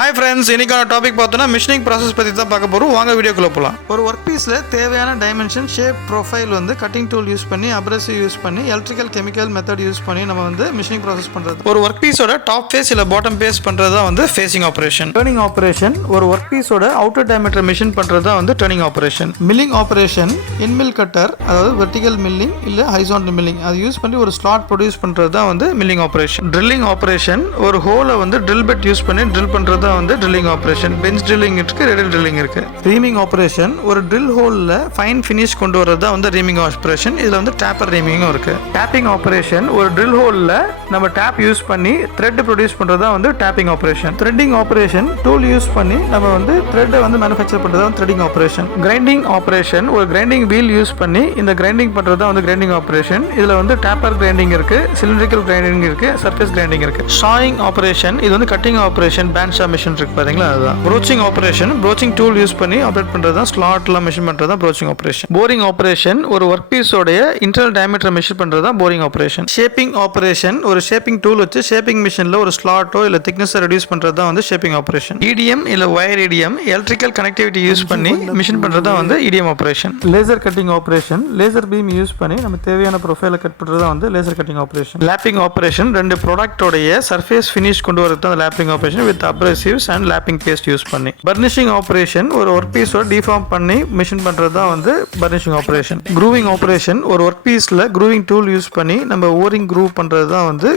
Hi friends, இன்னைக்கான topic பார்த்தோன்னா machining process பற்றி தான் பார்க்க போகிறோம். வாங்க வீடியோக்குள்ளே போகலாம். ஒரு ஒர்க் பீஸில் தேவையான டைமென்ஷன், ஷேப், ப்ரொஃபைல் வந்து கட்டிங் டூல் யூஸ் பண்ணி, அப்ரசிவ் யூஸ் பண்ணி, எலக்ட்ரிக்கல் கெமிக்கல் மெத்தட் யூஸ் பண்ணி நம்ம வந்து மிஷினிங் ப்ராசஸ் பண்ணுறது. ஒரு ஒர்க் பீஸோட டாப் ஃபேஸ் இல்லை பாட்டம் ஃபேஸ் பண்ணுறது தான் வந்து ஃபேசிங் ஆப்ரேஷன். டர்னிங் ஆப்ரேஷன் ஒரு ஒர்க் பீஸோட அவுட்டர் டயமீட்டர் மிஷின் பண்ணுறது தான் வந்து டர்னிங் ஆப்ரேஷன். மில்லிங் ஆப்ரேஷன் இன்மில் கட்டர், அதாவது வெர்டிகல் மில்லிங் இல்லை ஹரிசாண்டல் மில்லிங், அது யூஸ் பண்ணி ஒரு ஸ்லாட் ப்ரொடியூஸ் பண்ணுறது தான் வந்து மில்லிங் ஆப்ரேஷன். ட்ரில்லிங் ஆப்ரேஷன் ஒரு ஹோலை வந்து ட்ரில் பெட் யூஸ் பண்ணி ட்ரில் பண்ணுறது தான் வந்து ட்ரில்லிங் ஆப்ரேஷன். பெஞ்ச் ட்ரில்லிங் இருக்கு, ரேடியல் ட்ரில்லிங் இருக்கு. ரீமிங் ஆப்ரேஷன் ஒரு ட்ரில் ஹோல்ல ஃபைன் ஃபினிஷ் கொண்டு வரது தான் வந்து ரீமிங் ஆப்ரேஷன். இதுல வந்து டேப்பர் ரீமிங்கும் இருக்கு. டேப்பிங் ஆப்ரேஷன் ஒரு ட்ரில் ஹோல்ல நம்ம டேப் யூஸ் பண்ணி த்ரெட் ப்ரொடியூஸ் பண்றது தான் வந்து taping operation. Threading operation tool use பண்ணி நம்ம வந்து த்ரெட்டை வந்து மேனுஃபேக்சர் பண்றது தான் த்ரெட்டிங் ஆப்ரேஷன். கிரைண்டிங் ஆப்ரேஷன் ஒரு கிரைண்டிங் வீல் யூஸ் பண்ணி இந்த கிரைண்டிங் பண்றது தான் வந்து கிரைண்டிங் ஆப்ரேஷன். இதுல வந்து டேப்பர் கிரைண்டிங் இருக்கு, சிலிண்ட்ரிக்கல் கிரைண்டிங் இருக்கு, சர்ஃபேஸ் கிரைண்டிங் இருக்கு. ஷாயிங் ஆப்ரேஷன் இது வந்து cutting operation. Band saw machine இருக்கு பாத்தீங்களா, அதுதான். Broaching operation broaching tool use பண்ணி ஆப்ரேட் பண்றது தான், ஸ்லாட்லாம் மெஷர் பண்றது தான் ப்ரோச்சிங் ஆப்ரேஷன். போரிங் ஆப்ரேஷன் ஒரு ஒர்க் பீஸோட இன்டர்னல் டயமீட்டர் மெஷர் பண்றது தான் போரிங் ஆப்ரேஷன். ஷேப்பிங் ஆப்ரேஷன் ஒரு ஷேப்பிங் டூல் வச்சு ஷேப்பிங் மிஷின்ல ஒரு ஸ்லாட்டோ இல்ல திக்னஸ் ரெடியூஸ் பண்றது தான் வந்து ஷேப்பிங் ஆப்ரேஷன். இடிஎம் இல்ல wire EDM electrical connectivity use பண்ணி மிஷின் பண்றது தான் வந்து EDM operation. Laser cutting operation laser beam use பண்ணி நம்ம தேவையான ப்ரொஃபைலை கட் பண்றது தான் வந்து laser cutting operation. Lapping operation ரெண்டு ப்ராடக்ட்டோடைய சர்ஃபேஸ் ஃபினிஷ் கொண்டு வரது தான் lapping operation with abrasives and lapping paste use பண்ணி. பர்னிஷிங் ஆப்ரேஷன் ஒரு ஒர்க் பீஸோட டிஃபார்ம் பண்ணி மிஷின் பண்றது தான் வந்து பர்னிஷிங் ஆப்ரேஷன். க்ரூவிங் ஆப்ரேஷன் ஒரு ஒர்க் பீஸ்ல க்ரூவிங் டூல் யூஸ் பண்ணி நம்ம ஓரிங் க்ரூவ் பண்றது தான் வந்து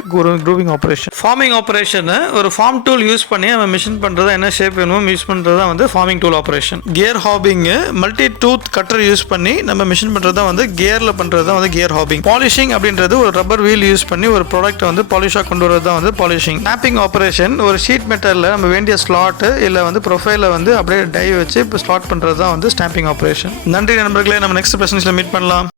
க்ரூவிங் ஆப்ரேஷன். ஃபார்மிங் ஆப்ரேஷன் ஒரு ஃபார்ம் டூல் யூஸ் பண்ணி நம்ம மிஷின் பண்றது, என்ன ஷேப் வேணுமோ யூஸ் பண்றது தான் வந்து forming tool operation. Gear hobbing multi tooth cutter use பண்ணி நம்ம மிஷின் பண்றது தான் வந்து கியர்ல பண்றது தான் வந்து கியர் ஹாபிங். பாலிஷிங் அப்படின்றது ஒரு ரப்பர் வீல் யூஸ் பண்ணி ஒரு ப்ராடக்ட் வந்து பாலிஷா கொண்டு வரது தான் வந்து பாலிஷிங். ஸ்னாப்பிங் ஆப்ரேஷன் ஒரு ஷீட் மெட்டல்ல நம்ம வேண்டிய ஸ்லாட் இல்ல வந்து ப்ரொஃபைல வந்து அப்படியே டை வச்சு இப்போ ஸ்லாட் பண்றது தான் வந்து ஸ்டாம்பிங் ஆப்ரேஷன். நன்றி நண்பர்களே, நம்ம நெக்ஸ்ட் பிரசன்ஸ்ல மீட் பண்ணலாம்.